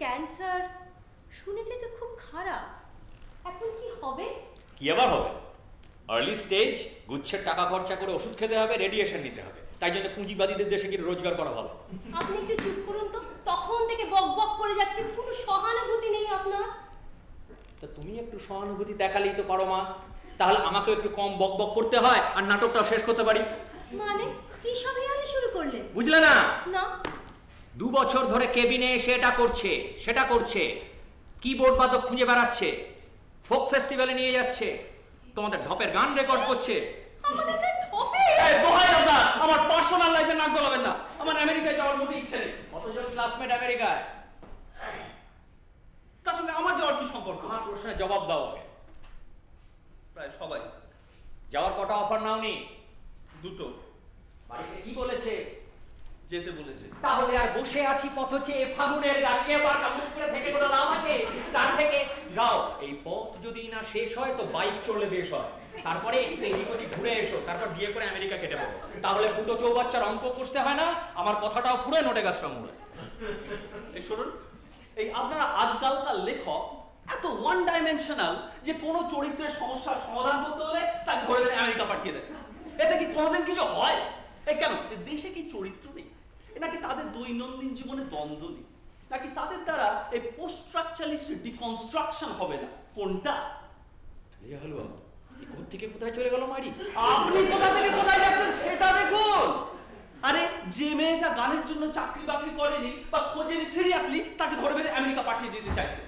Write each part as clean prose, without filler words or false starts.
Cancer, শুনেছি তো খুব খারাপ। এখন কি হবে? কি আবার হবে? আর্লি স্টেজ, গুচ্ছের টাকা খরচা করে ওষুধ খেতে হবে, রেডিয়েশন নিতে হবে। তাই জন্য পুঁজিবাদীদের দেশে গিয়ে রোজগার করা ভালো। আপনি একটু চুপ করুন তো, তখন থেকে বক বক করে যাচ্ছেন, কোনো সহানুভূতি নেই আপনার। তা তুমি একটু সহানুভূতি দেখালেই তো পারো মা, তাহলে আমাকে একটু কম বক বক করতে হয় আর নাটকটাও শেষ করতে পারি। মানে কি সব হেয়ালি শুরু করলেন? বুঝলে না? না। 2 বছর ধরে কেবিনে এসে এটা করছে সেটা করছে, কিবোর্ড বাদক খুঁজে বেড়াচ্ছে, ফোক ফেস্টিভ্যালে নিয়ে যাচ্ছে, তোমাদের ঢপের গান রেকর্ড করছে। আমাদের গান ঢপে? এই দোহাই দাদা, আমার পার্সোনাল লাইফে নাক গলাবেন না। আমার আমেরিকায় যাওয়ার মতো ইচ্ছে নেই। কতজন ক্লাসমেট আমেরিকায়? তার সঙ্গে আমার যাওয়ার কি সম্পর্ক? আমার প্রশ্নের জবাব দাও আগে। প্রায় সবাই। যাওয়ার কটা অফার নাওনি? 2টো। বাড়িতে কি বলেছে? যেতে বলেছে। তাহলে আর বসে আছি পথ চেয়ে ফাগুনের গানকে আবার কাবুল করে থেকে কোনো লাভ আছে? তার থেকে যাও, এই পথ যদি না শেষ হয় তো বাইক চললে বেশ হয়, তারপরে একটু এদিক ওদিক ঘুরে এসো, তারপর বিয়ে করে আমেরিকা কেটে পড়ো। তাহলে ফুটো চৌবাচ্চার অঙ্ক কষতে হয় না, আমার কথাটাও পুরো নোটে গাছটা মুড়ে। এই শুনুন, এই আপনারা আজকালকার লেখক এত ওয়ান ডাইমেনশনাল যে কোনো চরিত্রের সমস্যার সমাধান করতে হলে তাকে ধরে ধরে আমেরিকা পাঠিয়ে দেয়। এতে কি কোনোদিন কিছু হয়? এই কেন দেশে কি চরিত্র নেই? নাকি তাদের দৈনন্দিন জীবনে দ্বন্দ্ব নেই? নাকি তাদের দ্বারা এই পোস্ট স্ট্রাকচারালিস্ট ডিকনস্ট্রাকশন হবে না? কোনটা? হলো কোথা থেকে কোথায় চলে গেল মারি? আপনি কোথা থেকে কোথায় যাচ্ছেন সেটা দেখুন। আরে যে মেয়েটা গানের জন্য চাকরি বাকরি করেনি বা খোঁজেনি সিরিয়াসলি, তাকে ধরে বেঁধে আমেরিকা পাঠিয়ে দিতে চাইছে।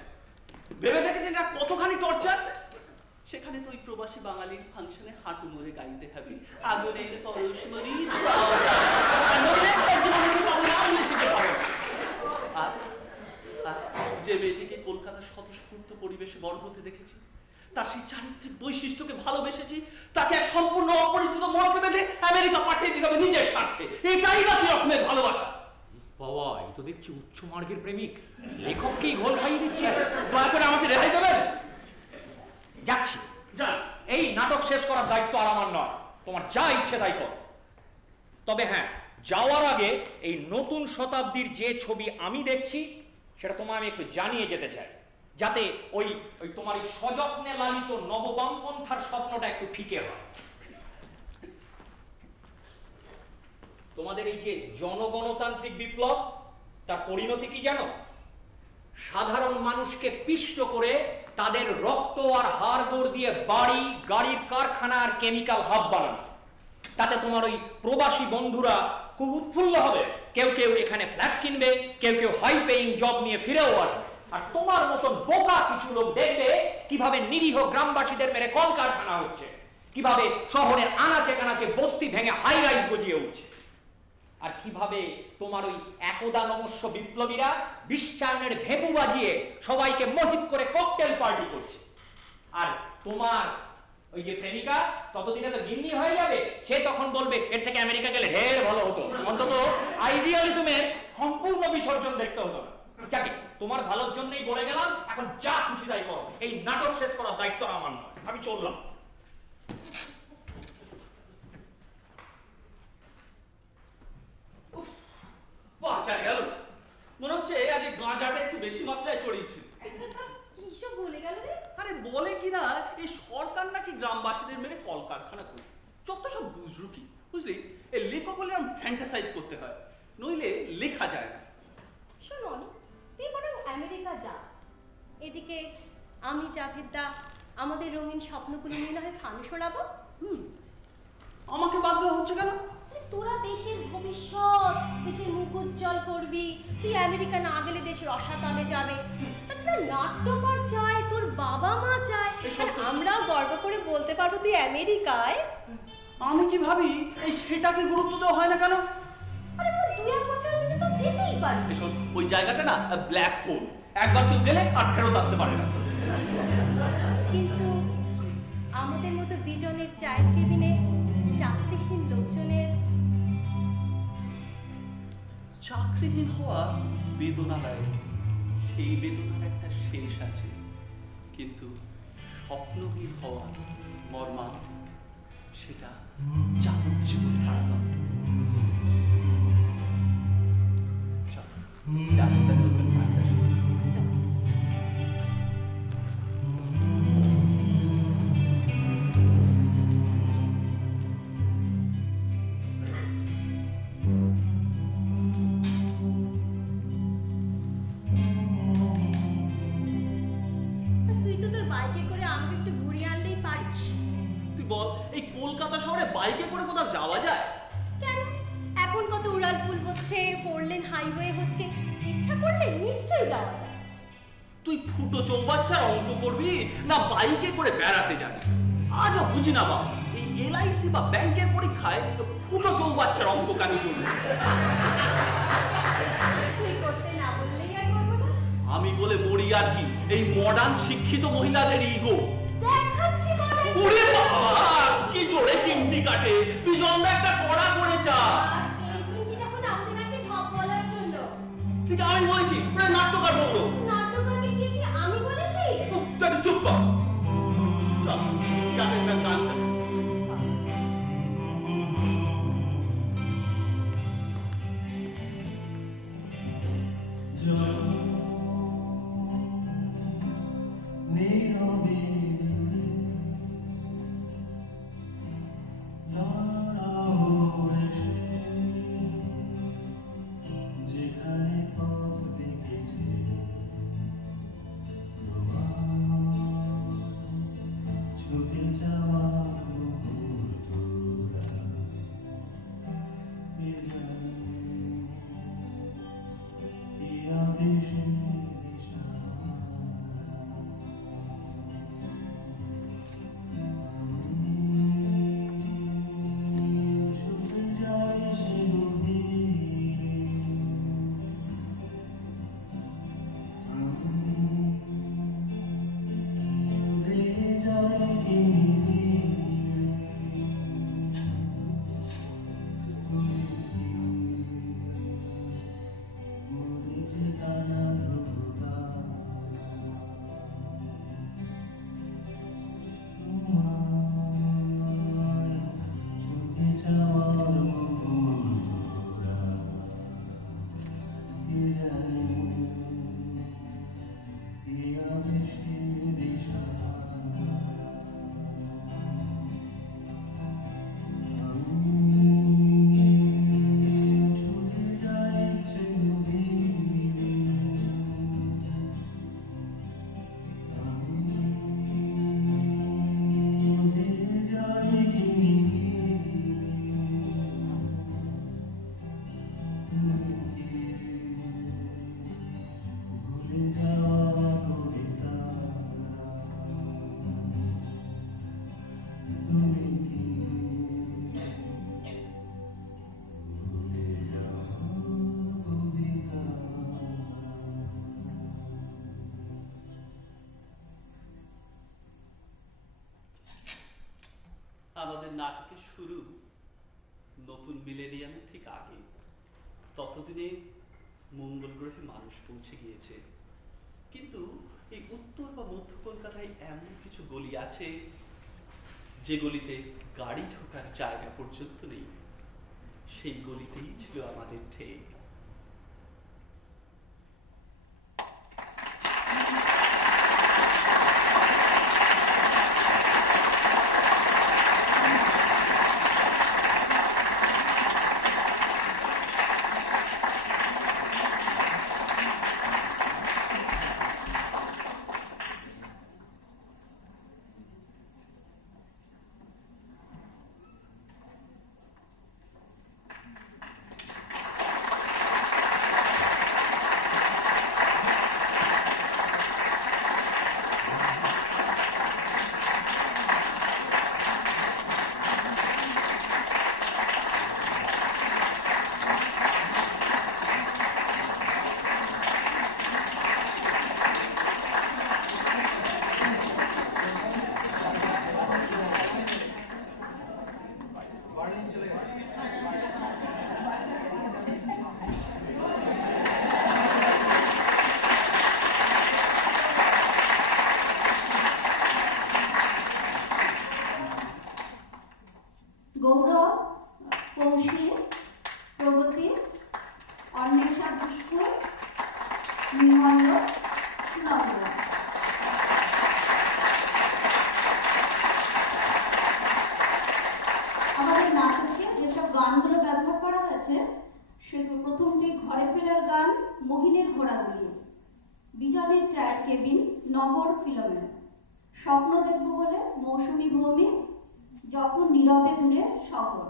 ভেবে দেখেছেন এটা কতখানি টর্চার? সেখানে তো ওই প্রবাসী বাঙালির ফাংশনে হাঁটু মুড়ে গাইতে হবে আগুনের পরশ মরিচ আর যে মেয়েটিকে কলকাতার স্বতঃস্ফূর্ত পরিবেশে বড় হতে দেখেছি, তার সেই চারিত্রিক বৈশিষ্ট্যকে ভালোবেসেছি, তাকে এক সম্পূর্ণ অপরিচিত মরকে বেঁধে আমেরিকা পাঠিয়ে দিতে হবে নিজের স্বার্থে। এটাই বা কি রকমের ভালোবাসা? বাবা, এই তো দেখছি উচ্চ মার্গের প্রেমিক, লেখককেই ঘোল খাইয়ে দিচ্ছে। দয়া করে আমাকে রেহাই দেবেন। যাচ্ছি, এই নাটক শেষ করার দায়িত্ব আর আমার নয়, তোমার যা ইচ্ছে তাই কর। তবে হ্যাঁ, যাওয়ার আগে এই নতুন শতাব্দীর যে ছবি আমি দেখছি সেটা তোমায় আমি একটু জানিয়ে যেতে চাই, যাতে ওই তোমার এই সযত্নে লালিত নববামপন্থার স্বপ্নটা একটু ফিকে হয়। তোমাদের এই যে জনগণতান্ত্রিক বিপ্লব, তার পরিণতি কি জানো? সাধারণ মানুষকে পিষ্ট করে তাদের রক্ত আর হাড় গোড় দিয়ে বাড়ি, গাড়ির কারখানা আর কেমিক্যাল হাব বানানো। তাতে তোমার ওই প্রবাসী বন্ধুরা খুব উৎফুল্ল হবে, কেউ কেউ এখানে ফ্ল্যাট কিনবে, কেউ কেউ হাই পেইং জব নিয়ে ফিরেও আসবে। আর তোমার মতন বোকা কিছু লোক দেখবে কিভাবে নিরীহ গ্রামবাসীদের মেরে কলকারখানা হচ্ছে, কিভাবে শহরের আনাচে কানাচে বস্তি ভেঙে হাই রাইজ গজিয়ে উঠছে, আর কিভাবে তোমার ওই একদা নমস্য বিপ্লবীরা বিশ্বায়নের ভেপু বাজিয়ে সবাইকে মোহিত করে ককটেল পার্টি করছে। আর তোমার ওই যে প্রেমিকা ততদিনে তো গিন্নি হয়ে যাবে, সে তখন বলবে এর থেকে আমেরিকা গেলে ঢের ভালো হতো, অন্তত আইডিয়ালিজমের সম্পূর্ণ বিসর্জন দেখতে হতো না। যাকে তোমার ভালোর জন্যই বলে গেলাম, এখন যা খুশি তাই করো, এই নাটক শেষ করার দায়িত্ব আমার নয়, আমি চললাম। গেল মনে হচ্ছে আজ গাঁজাটা একটু বেশি মাত্রায় চড়িয়েছিল। কি সব বলে গেল রে? আরে বলে কিনা এই সরকার নাকি গ্রামবাসীদের মেরে কলকারখানা করে, যত সব বুঝরু কি বুঝলি। এই লেখক হলে ফ্যান্টাসাইজ করতে হয়, নইলে লেখা যায় না। শোনো, তুই বরং আমেরিকা যা, এদিকে আমি জাভেদা আমাদের রঙিন স্বপ্নগুলো নিয়ে না হয় ফান শোনাবো। আমাকে বাদ দেওয়া হচ্ছে কেন? তোরা দেশের ভবিষ্যৎ, দেশের মুখ উজ্জ্বল করবি, তুই আমেরিকা না গেলে দেশের রসাতলে যাবে। তাছাড়া নাট্যকর চায়, তোর বাবা মা চায়, আমরাও গর্ব করে বলতে পারবো তুই আমেরিকায়। আমি কি ভাবি এই সেটাকে গুরুত্ব দেওয়া হয় না কেন? আরে 2-1 বছরের জন্য তো যেতেই পারি। ওই জায়গাটা না ব্ল্যাক হোল, একবার কেউ গেলে আর ফেরত আসতে পারে না। কিন্তু আমাদের মতো বিজনের চায়ের কেবিনে চাকরিহীন লোকজনের চাকরিহীন হওয়া বেদনাদায়ক, সেই বেদনার একটা শেষ আছে, কিন্তু স্বপ্নহীন হওয়া মর্মান্তিক, সেটা যাবজ্জীবন কারাদণ্ড। নতুন গানটা শুরু করেছে। বল, এই কলকাতা শহরে বাইকে করে কোথাও যাওয়া যায়? কেন? এখন কত উড়ালপুল হচ্ছে, 4 লেন হাইওয়ে হচ্ছে, ইচ্ছা করলে নিশ্চয়ই যাওয়া যায়। তুই ফুটো চৌবাচ্চার অঙ্ক করবি না বাইকে করে বেড়াতে যাবি? আজও বুঝি না বাবা, এই এলআইসি বা ব্যাংকের পরীক্ষায় ফুটো চৌবাচ্চার অঙ্ক কেন চলবে? তুই করতে না বললেই আর করবো না। আমি বলে মরি আর কি, এই মডার্ন শিক্ষিত মহিলাদের ইগো। দেখাচ্ছি বলে। ওরে বাবা, কি জোরে চিমটি কাটে! বিজনদা একটা কড়া করে চা। আর এই চিমটিটা হলো আমাদের একটা ঢপ বলার জন্য। ঠিক আমি বলেছি, নাট্যকার বললো। নাটককে কি আমি বলেছি? তুই চুপ কর। চল, যাবে একটা গান। আমাদের নাটকের শুরু নতুন মিলেনিয়ামের ঠিক আগে। ততদিনে মঙ্গল গ্রহে মানুষ পৌঁছে গিয়েছে, কিন্তু এই উত্তর বা মধ্য কলকাতায় এমন কিছু গলি আছে যে গলিতে গাড়ি ঢোকার জায়গা পর্যন্ত নেই। সেই গলিতেই ছিল আমাদের ঠেক। যখন নীরবে দূরে শহর।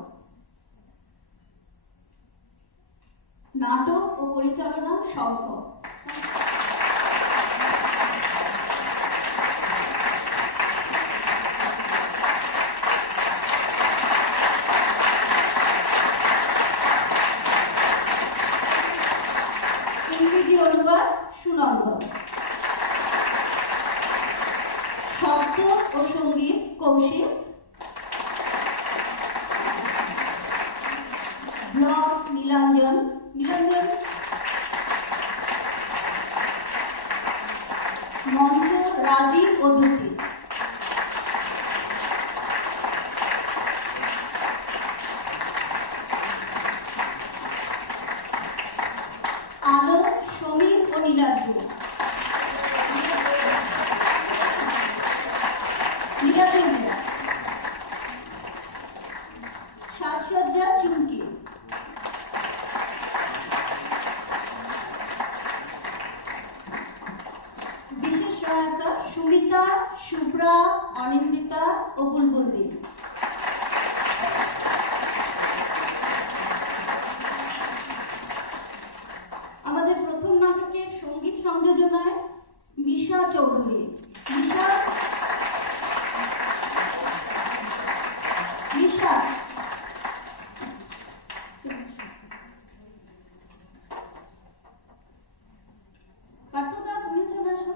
নাটক ও পরিচালনা শঙ্খ। ইংরেজি অনুবাদ সুনন্দ। শব্দ ও সঙ্গীত কৌশিক। ব্লগ নীলাঞ্জন। মঞ্চ রাজীব ও দুটি। আলো সমীর ও নীলাদ্র। সাজসজ্জা চুমকি। বিশেষ সহায়তা সুমিতা, শুভ্রা, অনিন্দিতা ও বুলবুলদি। আমাদের প্রথম নাটকের সঙ্গীত সংযোজনায় মিশা চৌধুরী। মিশা পার্থদা তুমি চলে আসো।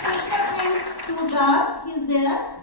Special thanks to God, he's there.